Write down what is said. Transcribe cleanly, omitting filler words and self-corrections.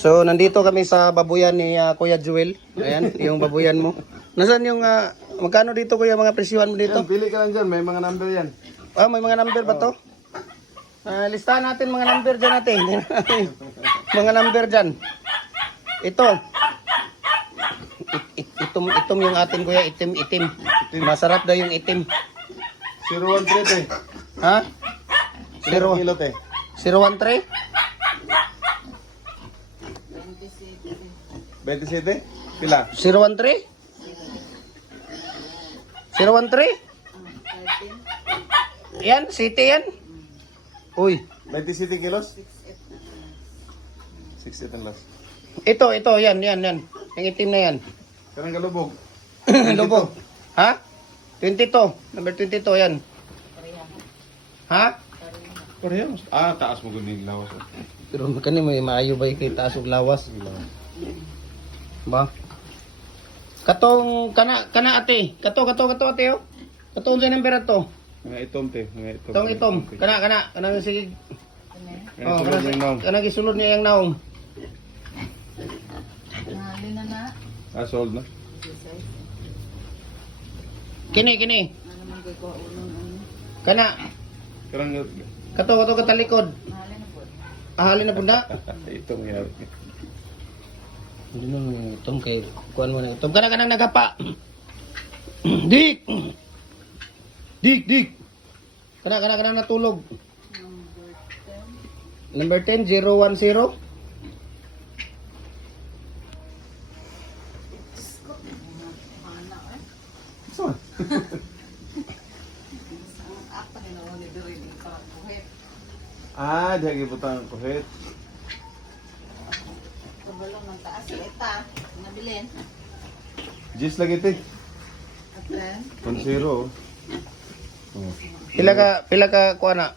So, nandito kami sa babuyan ni Kuya Joel. Ayan, yung babuyan mo. Nasaan yung, magkano dito kuya mga presyuhan mo dito? Yan, pili ka lang dyan. May mga number yan. Ah, may mga number ba to? Listahan natin mga number dyan natin. Mga number dyan. Ito. Itom yung atin kuya, itim. Masarap daw yung itim. 013 eh. Ha? 0 kilo te. 013? 27? Pila? 013? 013? Yan, city yan. Uy, 27 kilos? 6 ang last. ito, yan. Yung itim na yan. Karang galubog. Lubog. Ha? 22. Number 22 yan. Ha? Parehas. Ah, taas mo guning lawas. Pero kani may maayo ba kay taas ug lawas? Ba? Katong kana ate. Kato ate oh. Katong sa number ato. Mga itom te. Mga itom. Tong itom. Kana sige. Oh, Sulod yung naong. kana gisulod niya yung naong. Nalin na. Ah, sold na. Kini. Ano man kay ko unong Kana Karang kato katalikod. nalin na po. Ahalin na pud na. itong yan. Hindi na itom kay kuan mo na itom. Kana nagapa. Dik. Kana natulog. Number 10 010. Saan? Apa ginawa ni Diri ni parang buhit. Ah, diyan gibutang ang kuhit. Kabalong ng taas eta. Nabilin. Jis lagi te. At then, 1-0. Oh. Pila ka kuana?